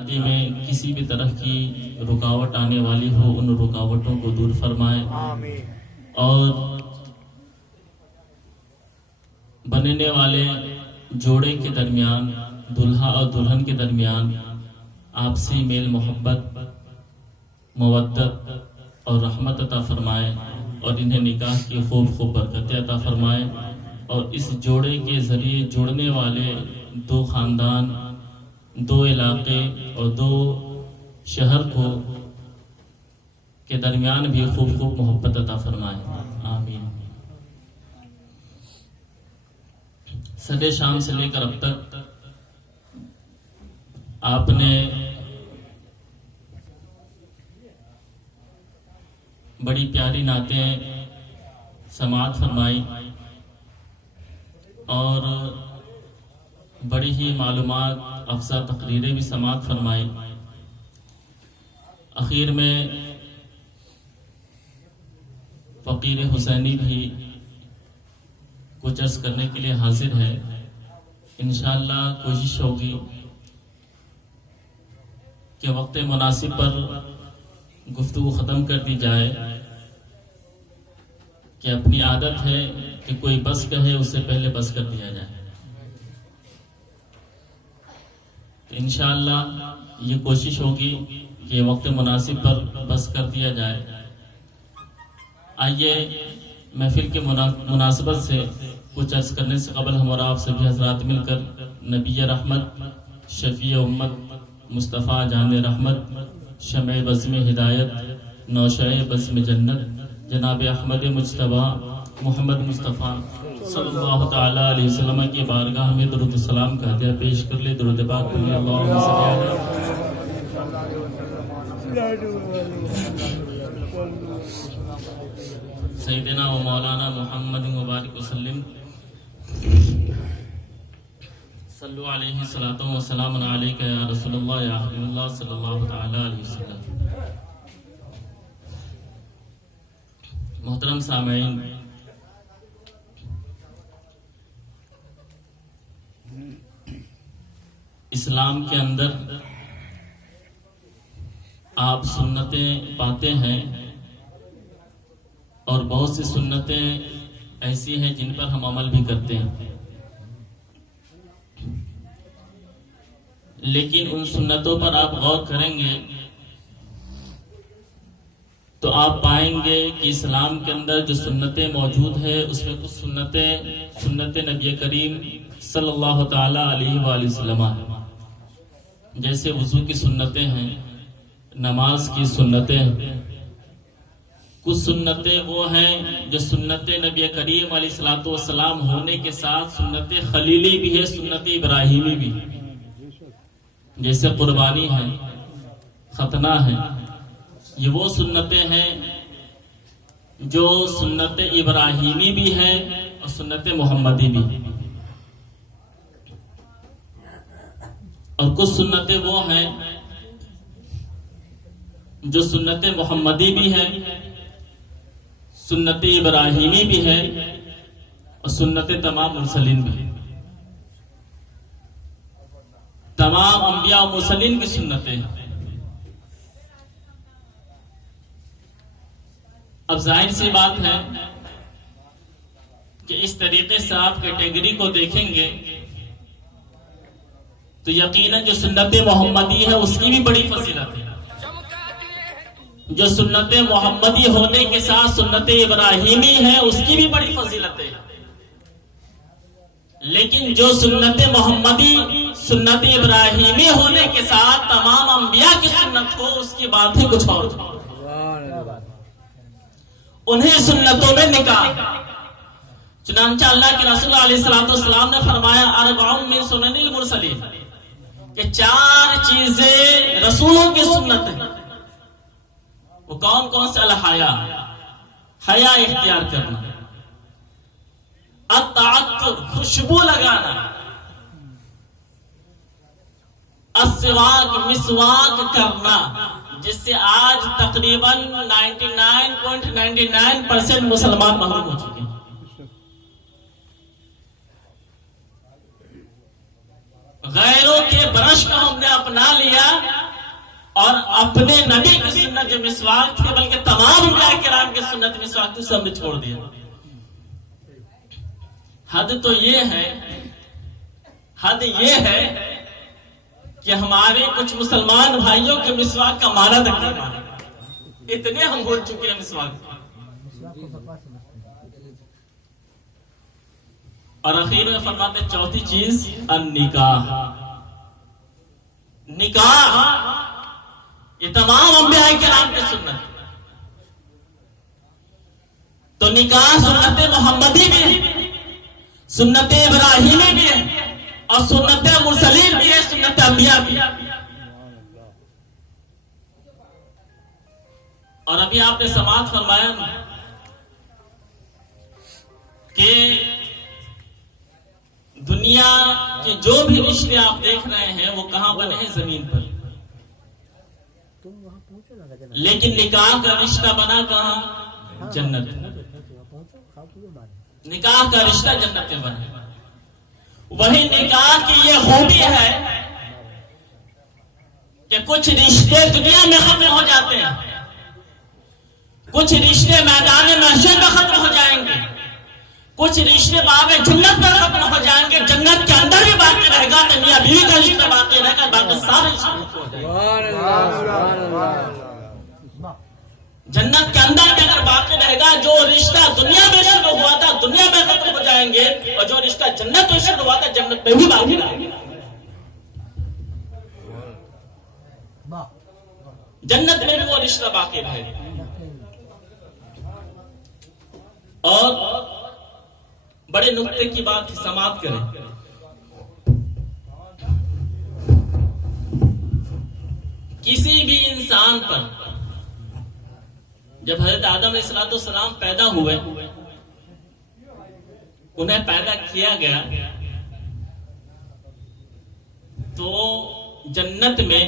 शादी में किसी भी तरह की रुकावट आने वाली हो, उन रुकावटों को दूर फरमाए और बनने वाले जोड़े के दरमियान, दुल्हा और दुल्हन के दरमियान आपसी मेल मोहब्बत, मवद्दत और रहमत अता फरमाए और इन्हें निकाह की खूब खूब बरकतें अता फरमाए और इस जोड़े के ज़रिए जुड़ने वाले दो ख़ानदान, दो इलाके और दो शहर को के दरमियान भी खूब खूब मोहब्बत अता फरमाए। आमीन। सदे शाम से लेकर अब तक आपने बड़ी प्यारी नातें समाअत फरमाई और बड़ी ही मालूमात अफजा तकरीरें भी समाअत फरमाई। आखिर में फ़कीर हुसैनी भी कुछ अर्ज़ करने के लिए हाजिर है। इंशाअल्लाह कोशिश होगी कि वक्त मुनासिब पर गुफ्तगू ख़त्म कर दी जाए कि अपनी आदत है कि कोई बस कहे उससे पहले बस कर दिया जाए। तो इंशाअल्लाह ये कोशिश होगी कि वक्त मुनासिब पर बस कर दिया जाए। आइए महफिल के मुनासबत से कुछ अर्ज़ करने से कबल हमारा आप सभी हजरात मिलकर नबी रहमत, शफी उम्मत, मुस्तफ़ा जान रहमत, शमे बज़्म हिदायत, नौशे बज़्म जन्नत, जनाब अहमद मुज्तबा मोहम्मद मुस्तफ़ा सल्लल्लाहु तआला अलैहि वसल्लम की बारगाह में दुरूद सलाम का हदिया पेश कर ले। दुरूद पाक पढ़िए। अल्लाहुम्मा सल्ली अला सय्यिदना व मौलाना मुहम्मद व बारिक वसल्लम। सल्लु अलैहि सलातो व सलामुन अलैका या रसूलल्लाह या हबीबल्लाह सल्लल्लाहु तआला अलैहि वसल्लम। मोहतरम सामईन, इस्लाम के अंदर आप सुन्नतें पाते हैं और बहुत सी सुन्नतें ऐसी हैं जिन पर हम अमल भी करते हैं, लेकिन उन सुन्नतों पर आप गौर करेंगे तो आप पाएंगे कि इस्लाम के अंदर जो सुन्नतें मौजूद है उसमें कुछ सुन्नतें नबी करीम सल्लल्लाहु तआला अलैहि वसल्लम है। जैसे वुजू की सुन्नतें हैं, नमाज की सुन्नतें हैं। कुछ सुन्नतें वो हैं जो सुन्नतें नबी करीम अलैहिस्सलातु वस्सलाम होने के साथ सुन्नतें खलीली भी है, सुन्नत इब्राहिमी भी। जैसे कुर्बानी है, खतना है, ये वो सुन्नतें हैं जो सुन्नत इब्राहिमी भी है और सुन्नत मोहम्मदी भी। और कुछ सुन्नतें वो हैं जो सुन्नत मोहम्मदी भी है, सुन्नत इब्राहिमी भी है और सुन्नत तमाम मुरसलीन भी है। तमाम अंबिया और मुरसलीन की सुन्नतें हैं। अब जाहिर सी बात है कि इस तरीके से आप कैटेगरी को देखेंगे तो यकीनन जो सुन्नत मोहम्मदी है उसकी भी बड़ी फजीलत है। जो सुन्नत मोहम्मदी होने के साथ सुन्नत इब्राहिमी है उसकी भी बड़ी फजीलत है। लेकिन जो सुन्नत मोहम्मदी सुन्नत इब्राहिमी होने के साथ तमाम अंबिया की सुन्नत हो, उसकी बात है कुछ और। उन्हें सुन्नतों में निकाह। चुनांचे अल्लाह के रसूल अलैहिस्सलाम ने फरमाया अरबाउन मिन सुननिल मुरसलीन कि 4 चीजें रसूलों की सुन्नत है। वो कौन कौन से? अलहया, हया इख्तियार करना, अत्तअत्तुर, खुशबू लगाना, अस्सिवाक, मिसवाक करना, जिससे आज तकरीबन 99.99% मुसलमान महरूम हो चुके हैं। गैरों के ब्रश को हमने अपना लिया और अपने नबी की सुन्नत जो मिसवाक थी, बल्कि तमाम अंबिया किराम की सुन्नत मिसवाक थी, सब ने छोड़ दिया। हद तो ये है, हद ये है कि हमारे कुछ मुसलमान भाइयों के मिसवाक का माना तक नहीं माना, इतने हम भूल चुके हैं मिसवाक। और आखिर में फरमाते चौथी चीज निकाह। निकाह ये तमाम अंबिया किराम की सुन्नत। तो निकाह सुन्नत मोहम्मदी भी है, सुन्नत इब्राहिमी भी है, और सुन्नत मुरसलीन भी है, सुन्नत अंबिया भी है। और अभी आपने समाअत फरमाया कि दुनिया के जो भी रिश्ते आप देख रहे हैं वो कहां बने हैं? जमीन पर। लेकिन निकाह का रिश्ता बना कहां? जन्नत। निकाह का रिश्ता जन्नत में बना। वही निकाह की ये खूबी है कि कुछ रिश्ते दुनिया में खत्म हो जाते हैं, कुछ रिश्ते मैदान महशर में खत्म हो जाएंगे, कुछ रिश्ते बाबे जन्नत में खत्म हो जाएंगे। जन्नत के अंदर भी बाकी रहेगा, तो मियां बीवी का रिश्ता बाकी रहेगा, बाकी सारे रिश्ते हो जाएंगे। जन्नत के अंदर भी अगर बाकी रहेगा, जो रिश्ता दुनिया में शुरू हुआ था दुनिया में खत्म हो जाएंगे, और जो रिश्ता जन्नत में शुरू हुआ था जन्नत में भी बाकी रहेगा। जन्नत में भी वो रिश्ता बाकी रहेगा। और बड़े नुक्ते की बात समाप्त करें। किसी भी इंसान पर जब हजरत आदम अलैहिस्सलाम पैदा हुए, उन्हें पैदा किया गया, तो जन्नत में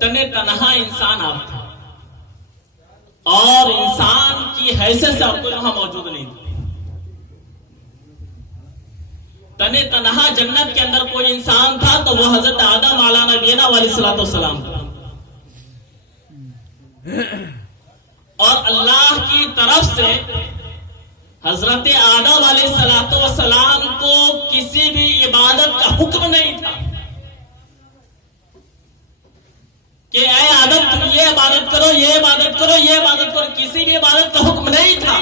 तने तनहा इंसान आप थे, और इंसान की हैसियत से आपको वहां मौजूद नहीं था। तने तनहा जन्नत के अंदर कोई इंसान था तो वो हजरत आदम अला नबीना अलैहिस्सलाम था। और अल्लाह की तरफ से हजरत आदम अलैहिस्सलाम को किसी भी इबादत का हुक्म नहीं था कि ऐ आदम तुम ये इबादत करो, ये इबादत करो, ये इबादत करो, किसी भी इबादत का हुक्म नहीं था।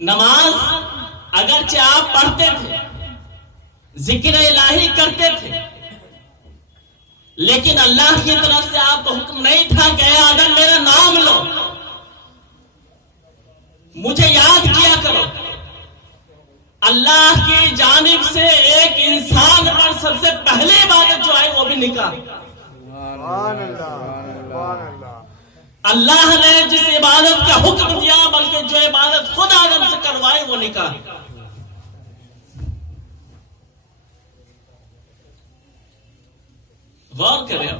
नमाज अगरचे आप पढ़ते थे, जिक्र इलाही करते थे, लेकिन अल्लाह की तरफ से आपको हुक्म नहीं था कि ऐ आदम मेरा नाम लो, मुझे याद किया करो। अल्लाह की जानिब से एक इंसान पर सबसे पहले इबादत जो है वो भी निकाह। अल्लाह ने जिस इबादत का हुक्म दिया, बल्कि जो इबादत खुद आदम से करवाए वो निकाह। गौर करें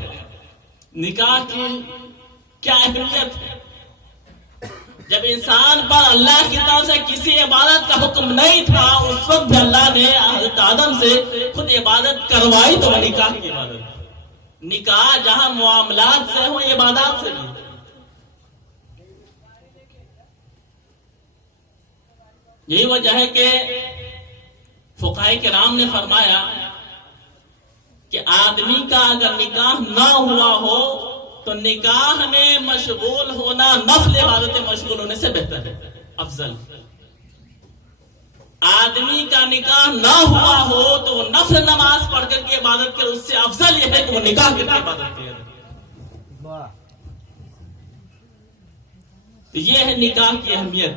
निकाह की क्या अहमियत है। जब इंसान पर अल्लाह की तरफ से किसी इबादत का हुक्म नहीं था, उस वक्त भी अल्लाह ने हज़रत आदम से खुद इबादत करवाई, तो निकाह की इबादत। निकाह जहां मुआमलात से हो, इबादत से भी। यही वजह है कि फुक़हा किराम ने फरमाया कि आदमी का अगर निकाह ना हुआ हो तो निकाह में मशगूल होना नफल इबादत में मशगूल होने से बेहतर है, अफजल। आदमी का निकाह ना हुआ हो तो वो नफल नमाज पढ़ करके इबादत करे, उससे अफजल यह है कि वो निकाह करके इबादत करे। तो ये है निकाह की अहमियत।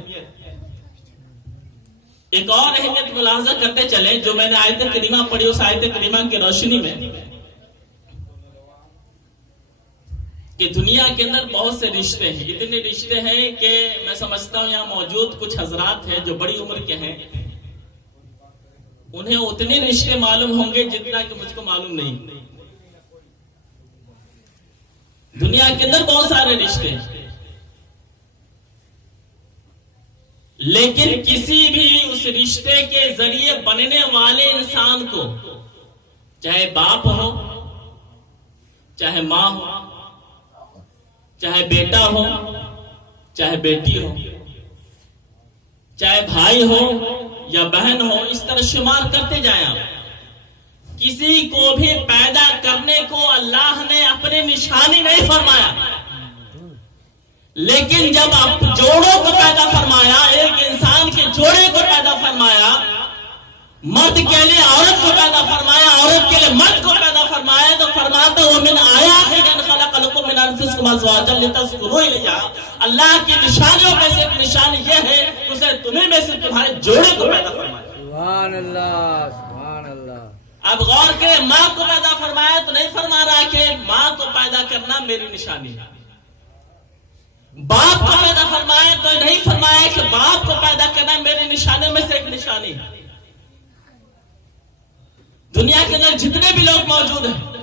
एक और अहमियत मुलाजा करते चले जो मैंने आयत करीमा पढ़ी, उस आयत करीमा की रोशनी में, कि दुनिया के अंदर बहुत से रिश्ते हैं। इतने रिश्ते हैं कि मैं समझता हूं यहां मौजूद कुछ हजरात हैं जो बड़ी उम्र के हैं, उन्हें उतने रिश्ते मालूम होंगे जितना कि मुझको मालूम नहीं। दुनिया के अंदर बहुत सारे रिश्ते हैं, लेकिन किसी भी उस रिश्ते के जरिए बनने वाले इंसान को, चाहे बाप हो, चाहे माँ हो, चाहे बेटा हो, चाहे बेटी हो, चाहे भाई हो या बहन हो, इस तरह शुमार करते जाएं आप। किसी को भी पैदा करने को अल्लाह ने अपने निशानी नहीं फरमाया, लेकिन जब आप जोड़ों को पैदा फरमाया, एक इंसान के जोड़े को पैदा फरमाया, मर्द के लिए औरत को पैदा फरमाया, औरत के लिए मर्द को पैदा फरमाया, तो फरमाता वो मिन अल्लाह की निशानियों में से एक निशानी ये है, उसे तुम्हें में से तुम्हारे जोड़े को पैदा फरमाया। सुभान अल्लाह, सुभान अल्लाह। अब गौर करें, माँ को पैदा फरमाया तो नहीं फरमा रहा कि माँ को पैदा करना मेरी निशानी है। बाप को पैदा फरमाया तो नहीं फरमाया कि बाप को पैदा करना मेरी निशानी में से एक निशानी है। दुनिया के अंदर जितने भी लोग मौजूद हैं,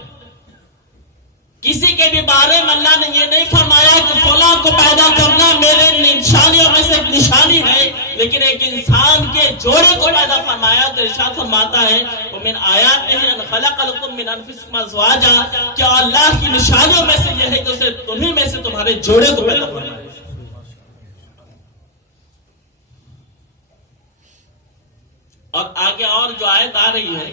किसी के भी बारे में अल्लाह ने ये नहीं फरमाया कि फलां को पैदा करना मेरे निशानियों में से एक निशानी है, लेकिन एक इंसान के जोड़े को पैदा फरमाया तो इरशाद फरमाता है वो मिन आयातिही अन खलक़लकुम मिन अनफुसिकुम अज़वाजा, क्या अल्लाह की निशानियों में से यह है कि उसे तुम्हीं में से तुम्हारे जोड़े को पैदा फरमाया। और आगे और जो आयत आ रही है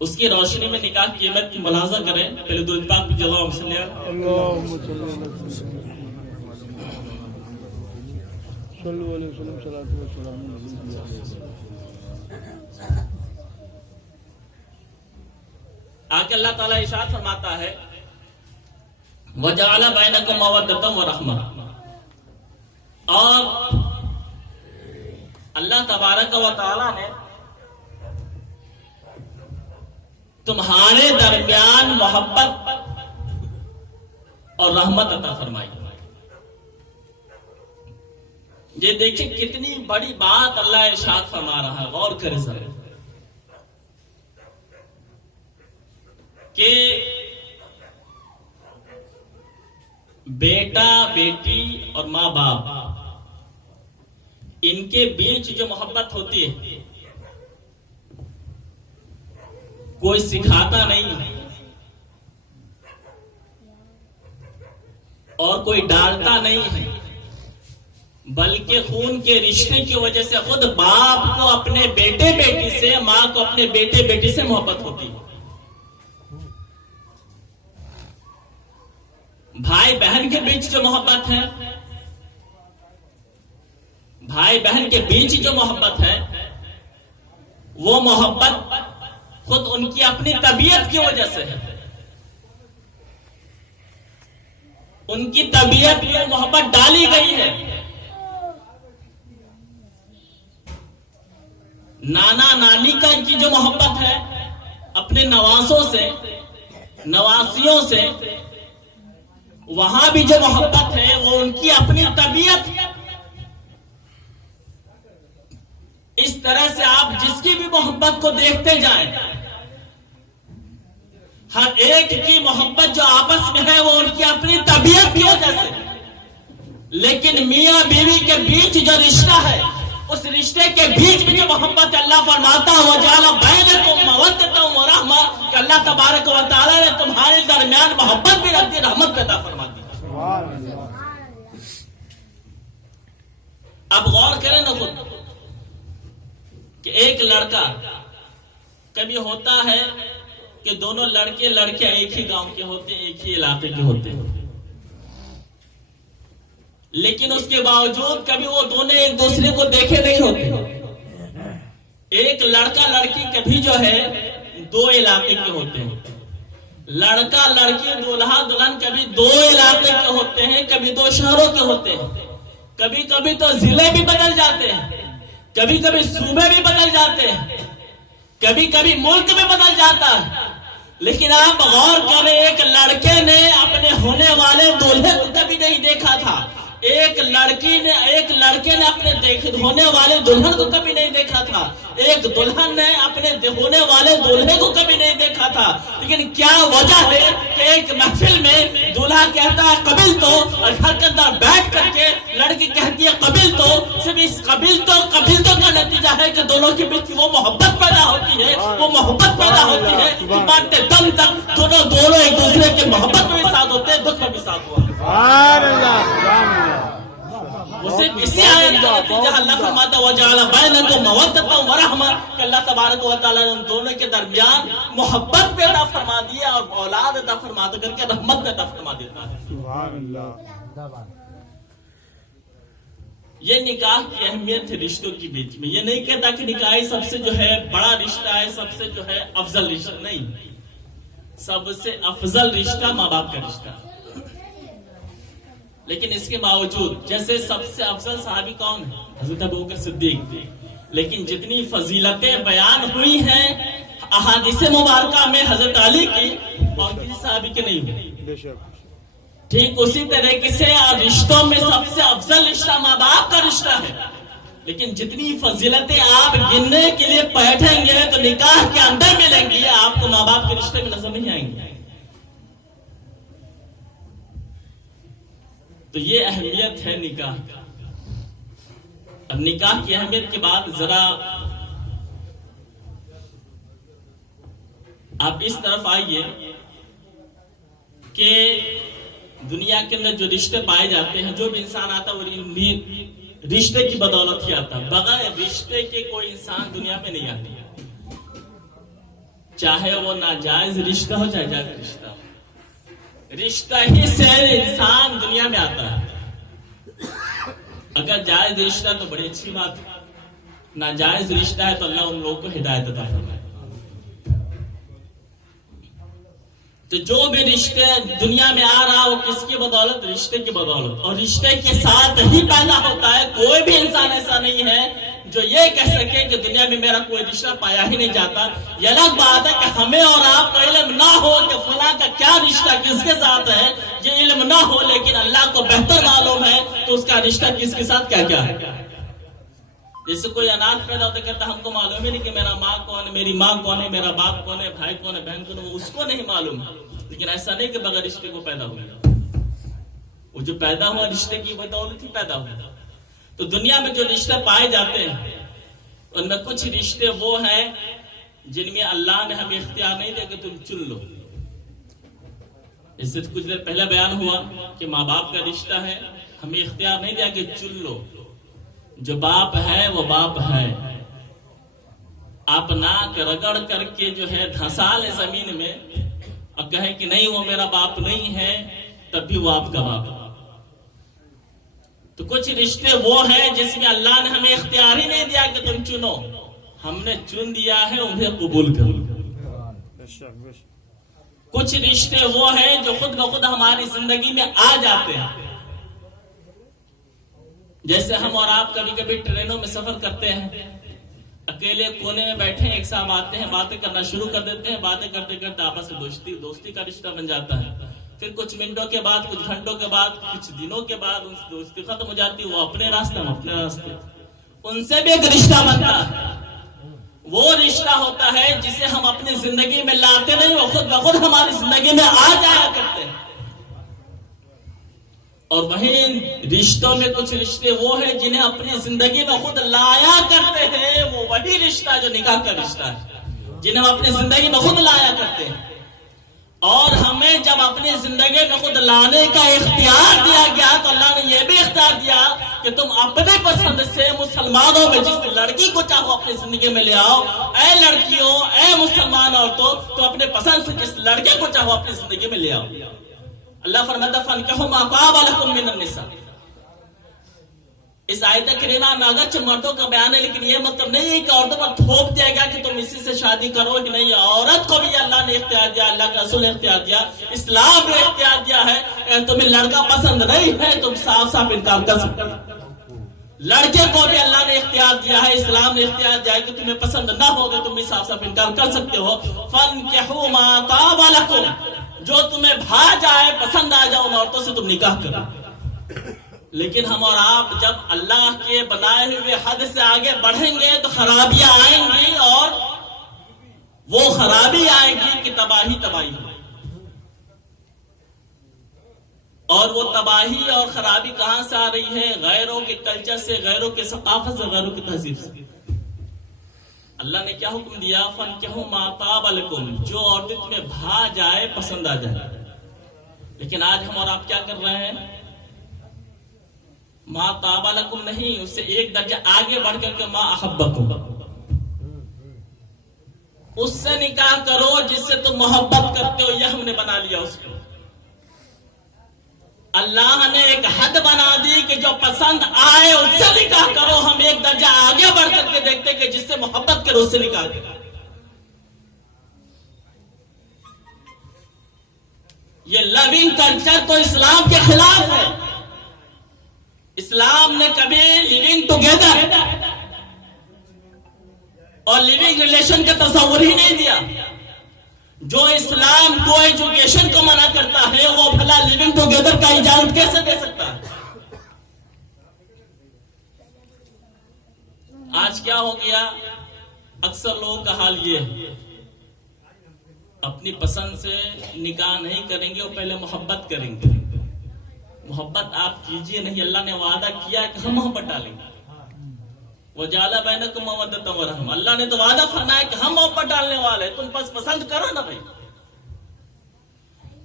उसकी रोशनी में निकाह की कीमत की मुलाजा करें। पहले दुरूद पाक की जगह आगे अल्लाह ताला इरशाद फरमाता है वजअल बैनकुम मवद्दतम व रहमा, और अल्लाह तबारक व तआला ने तुम्हारे दरमियान मोहब्बत और रहमत अता फरमाई। ये देखिए कितनी बड़ी बात अल्लाह इरशाद फरमा रहा है, गौर करें सर कि बेटा बेटी और माँ बाप, इनके बीच जो मोहब्बत होती है कोई सिखाता नहीं और कोई डालता नहीं है, बल्कि खून के रिश्ते की वजह से खुद बाप को अपने बेटे बेटी से, माँ को अपने बेटे बेटी से मोहब्बत होती है। भाई बहन के बीच जो मोहब्बत है, भाई बहन के बीच जो मोहब्बत है, वो मोहब्बत खुद उनकी अपनी तबीयत की वजह से है। उनकी तबीयत में मोहब्बत डाली गई है। नाना नानी का की जो मोहब्बत है अपने नवासों से, नवासियों से, वहां भी जो मोहब्बत है वो उनकी अपनी तबीयत। इस तरह से आप जिसकी भी मोहब्बत को देखते जाएं, हर एक की मोहब्बत जो आपस में है वो उनकी अपनी तबीयत की वजह से। लेकिन मियां बीवी के बीच जो रिश्ता है, उस रिश्ते के बीच में जो मोहब्बत अल्लाह फरमाता है वजअल बैनकुम मवद्दतम व रहमा, कि अल्लाह तबारक व तआला ने तुम्हारे दरमियान मोहब्बत भी रख दी, रहमत पैदा फरमा दी। अब गौर करें ना खुद कि एक लड़का, कभी होता है कि दोनों लड़के लड़कियां एक ही गांव के होते हैं, एक ही इलाके के होते हैं, लेकिन उसके बावजूद कभी वो दोनों एक दूसरे को देखे नहीं होते। एक लड़का लड़की कभी जो है दो इलाके के होते हैं, लड़का लड़की दूल्हा दुल्हन कभी दो इलाके के होते हैं, कभी दो शहरों के होते हैं, कभी कभी तो जिले भी बदल जाते हैं, कभी कभी सूबे भी बदल जाते हैं, कभी कभी मुल्क में बदल जाता है। लेकिन आप गौर करें, एक लड़के ने अपने होने वाले दूल्हे को कभी नहीं देखा था, एक लड़के ने अपने होने वाले दुल्हन को कभी नहीं देखा था, एक दुल्हन ने अपने होने वाले दूल्हे को कभी नहीं देखा था। लेकिन क्या वजह है कि एक महफिल में दूल्हा कहता है कबिल तो, और घर के अंदर बैठ करके लड़की कहती है कबिल तो। सिर्फ इस कबिल तो का नतीजा है कि दोनों के बीच वो मोहब्बत पैदा होती है, वो मोहब्बत पैदा होती है कि मरते दम तक दोनों एक दूसरे के मोहब्बत में भी साथ होते हैं, दुख में भी साथ हुआ। उसे किसी आयत का नतीजा अल्लाह फरमाता वजअल बैनकुम मवद्दतन व रहमा, कि अल्लाह तबारक व तआला ने उन दोनों के दरमियान मोहब्बत पैदा फरमा दिया और औलाद अता फरमा करके रहमत अता फरमा देता है। सुभान अल्लाह। ये निकाह की अहमियत है रिश्तों के बीच में। ये नहीं कहता कि निकाह सबसे जो है बड़ा रिश्ता है, सबसे जो है अफजल रिश्ता, नहीं। सबसे अफजल रिश्ता माँ बाप का रिश्ता। लेकिन इसके बावजूद जैसे सबसे अफजल सहाबी कौन है? हजरत अबू बकर सिद्दीक। लेकिन जितनी फजीलतें बयान हुई हैं अहादीस मुबारका में हजरत अली की, और किसी सहाबी के नहीं हुई। ठीक उसी तरीके से रिश्तों में सबसे अफजल रिश्ता माँ बाप का रिश्ता है। लेकिन जितनी फजीलतें आप गिनने के लिए बैठेंगे तो निकाह के अंदर मिलेंगी, आपको माँ बाप के रिश्ते में नजर नहीं आएंगे। तो ये अहमियत है निकाह का। अब निकाह की अहमियत के बाद जरा आप इस तरफ आइए कि दुनिया के अंदर जो रिश्ते पाए जाते हैं, जो भी इंसान आता है वो रिश्ते की बदौलत ही आता है। बगैर रिश्ते के कोई इंसान दुनिया में नहीं आती, चाहे वो नाजायज रिश्ता हो चाहे जायज रिश्ता हो। रिश्ता ही से इंसान दुनिया में आता है। अगर जायज रिश्ता तो बड़ी अच्छी बात है, नाजायज रिश्ता है तो अल्लाह उन लोगों को हिदायत अता फरमाए। तो जो भी रिश्ते दुनिया में आ रहा वो किसकी बदौलत? रिश्ते की बदौलत। और रिश्ते के साथ ही पैदा होता है। कोई भी इंसान ऐसा नहीं है जो ये कह सके कि दुनिया में मेरा कोई रिश्ता पाया ही नहीं जाता। यह अलग बात है कि हमें और आपको इल्म ना हो कि फला का क्या रिश्ता किसके साथ है, ये इल्म ना हो, लेकिन अल्लाह को बेहतर मालूम है तो उसका रिश्ता किसके साथ क्या क्या है। जैसे कोई अनाथ पैदा होता कहता हमको मालूम ही नहीं कि मेरा माँ कौन है, मेरी माँ कौन है, मेरा बाप कौन है, भाई कौन है, बहन कौन है, वो उसको नहीं मालूम। लेकिन ऐसा नहीं कि बगैर रिश्ते को पैदा हुआ, वो जो पैदा हुआ रिश्ते की बदौलत ही पैदा हुआ। तो दुनिया में जो रिश्ते पाए जाते हैं उनमें कुछ रिश्ते वो हैं जिनमें अल्लाह ने हमें इख्तियार नहीं दिया कि तुम चुन लो। इससे कुछ देर पहले बयान हुआ कि माँ बाप का रिश्ता है, हमें इख्तियार नहीं दिया कि चुन लो। जो बाप है वो बाप है। आप नाक रगड़ करके जो है धंसा ले जमीन में और कहे कि नहीं वो मेरा बाप नहीं है, तब भी वो आपका बाप है। तो कुछ रिश्ते वो हैं जिसमें अल्लाह ने हमें इख्तियार ही नहीं दिया कि तुम चुनो, हमने चुन दिया है, उन्हें कबूल करो। कुछ रिश्ते वो हैं जो खुद ब खुद हमारी जिंदगी में आ जाते हैं। जैसे हम और आप कभी कभी ट्रेनों में सफर करते हैं, अकेले कोने में बैठे एक साथ आते हैं, बातें करना शुरू कर देते हैं, बातें करते करते आपस में दोस्ती का रिश्ता बन जाता है। फिर कुछ मिनटों के बाद, कुछ घंटों के बाद, कुछ दिनों के बाद उन दोस्ती खत्म हो जाती है। वो अपने रास्ते, हम अपने रास्ते, उनसे भी एक रिश्ता बनता है। वो रिश्ता होता है जिसे हम अपनी जिंदगी में लाते नहीं, वो खुद ब खुद हमारी जिंदगी में आ जाया करते हैं। और वहीं रिश्तों में कुछ रिश्ते वो हैं जिन्हें अपनी जिंदगी में खुद लाया करते हैं। वो वही रिश्ता जो निकाह का रिश्ता है, जिन्हें हम अपनी जिंदगी में खुद लाया करते हैं। और हमें जब अपनी जिंदगी में खुद लाने का इख्तियार दिया गया तो अल्लाह ने यह भी इख्तियार दिया कि तुम अपने पसंद से मुसलमानों में जिस लड़की को चाहो अपनी जिंदगी में ले आओ। ऐ लड़कियों, ऐ मुसलमान औरतों, तुम अपने पसंद से जिस लड़के को चाहो अपनी जिंदगी में ले आओ। अल्लाह फरमाता फनकिहू मा ताब लकुम मिनन निसा। इस आयत करीमा में अगरचे मर्दों का बयान है, लेकिन ये मतलब नहीं है कि औरतों पर थोप दिया कि तुम इसी से शादी करो कि नहीं। औरत को भी अल्लाह ने इख्तियार दिया, अल्लाह का रसूल ने इख्तियार दिया, इस्लाम ने इख्तियार दिया है। तुम्हें लड़का पसंद नहीं है, तुम साफ साफ इनकार कर सकते हो। लड़के को भी अल्लाह ने इख्तियार दिया है, इस्लाम ने इख्तियार दिया है कि तुम्हें पसंद ना हो तो तुम भी साफ साफ इनकार कर सकते हो। फनकिहू मा ताब लकुम, जो तुम्हें भा जाए, पसंद आ जाए, उन औरतों से तुम निकाह करो। लेकिन हम और आप जब अल्लाह के बनाए हुए हद से आगे बढ़ेंगे तो खराबियां आएंगी, और वो खराबी आएगी कि तबाही तबाही हो। और वो तबाही और खराबी कहां से आ रही है? गैरों के कल्चर से, गैरों के सकाफत से, गैरों की तहजीब से। अल्लाह ने क्या हुक्म दिया? फनकिहू मा ताब लकुम, जो औरत में भा जाए, पसंद आ जाए। लेकिन आज हम और आप क्या कर रहे हैं? मा ताब लकुम नहीं, उससे एक दर्जा आगे बढ़ करके मा अहब्बकुम, उससे निकाह करो जिससे तुम मोहब्बत करते हो, यह हमने बना लिया उसको। अल्लाह ने एक हद बना दी कि जो पसंद आए उससे निकाह करो। हम एक दर्जा आगे बढ़ करके देखते कि जिससे मोहब्बत करो उससे निकाह करो। ये लविंग कल्चर तो इस्लाम के खिलाफ है। इस्लाम ने कभी लिविंग टुगेदर और लिविंग रिलेशन का तस्वीर ही नहीं दिया। जो इस्लाम को एजुकेशन को मना करता है, वो भला लिविंग टुगेदर का इजाजत कैसे दे सकता है? आज क्या हो गया? अक्सर लोगों का हाल ये है, अपनी पसंद से निकाह नहीं करेंगे, वो पहले मोहब्बत करेंगे। मोहब्बत आप कीजिए नहीं, अल्लाह ने वादा किया कि हम मोहब्बत डालेंगे। वो जाला बैनकुम मवद्दतम व रहमा, अल्लाह ने तो वादा फरमाया कि हम मोहब्बत डालने वाले हैं। तुम बस पसंद करो ना भाई,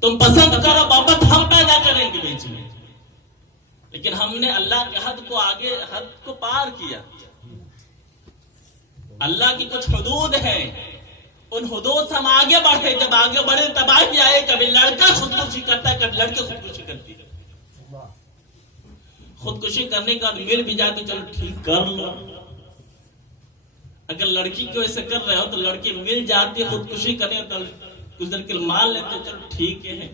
तुम पसंद करो, मोहब्बत हम पैदा करेंगे बीच में। लेकिन हमने अल्लाह के हद को आगे, हद को पार किया। अल्लाह की कुछ हुदूद है, उन हुदूद से हम आगे बढ़े। जब आगे बढ़े तबाही आए, कभी लड़का खुदकुशी करता है, कभी लड़के खुदकुशी करती है। खुदकुशी करने का मिल भी जाए तो चलो ठीक कर लो। अगर लड़की को ऐसे कर रहे हो तो लड़की मिल जाती है, खुदकुशी करें तो कुछ देर के लिए मान लेते, चलो ठीक है।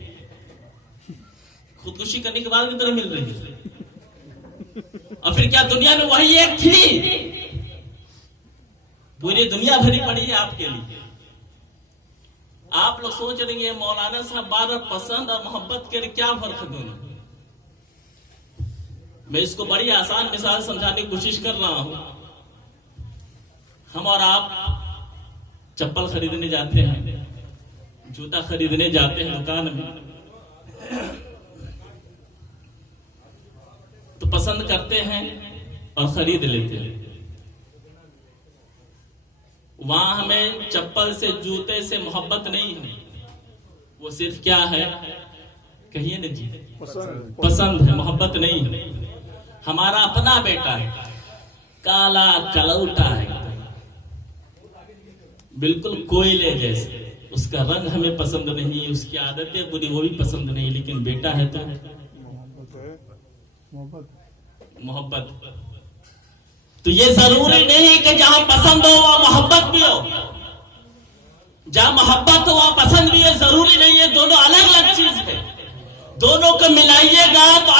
खुदकुशी करने के बाद भी तो मिल रही है। और फिर क्या दुनिया में वही एक थी? पूरी दुनिया भरी पड़ी है आपके लिए। आप लोग सोच रहे हैं मौलाना साहब बार बार पसंद और मोहब्बत के क्या फर्क है दोनों? मैं इसको बड़ी आसान मिसाल समझाने की कोशिश कर रहा हूं। हम और आप चप्पल खरीदने जाते हैं, जूता खरीदने जाते हैं दुकान में, तो पसंद करते हैं और खरीद लेते हैं। वहां हमें चप्पल से, जूते से मोहब्बत नहीं है, वो सिर्फ क्या है? कहिए ना जी, पसंद है, मोहब्बत नहीं है। हमारा अपना बेटा है, काला कलौटा है, बिल्कुल कोयले जैसे, उसका रंग हमें पसंद नहीं, उसकी आदतें बुरी वो भी पसंद नहीं, लेकिन बेटा है तो मोहब्बत। तो ये जरूरी नहीं कि जहां पसंद हो वहां मोहब्बत भी हो, जहां मोहब्बत हो वहां पसंद भी है, जरूरी नहीं है। दोनों अलग अलग चीज है। दोनों को मिलाइएगा तो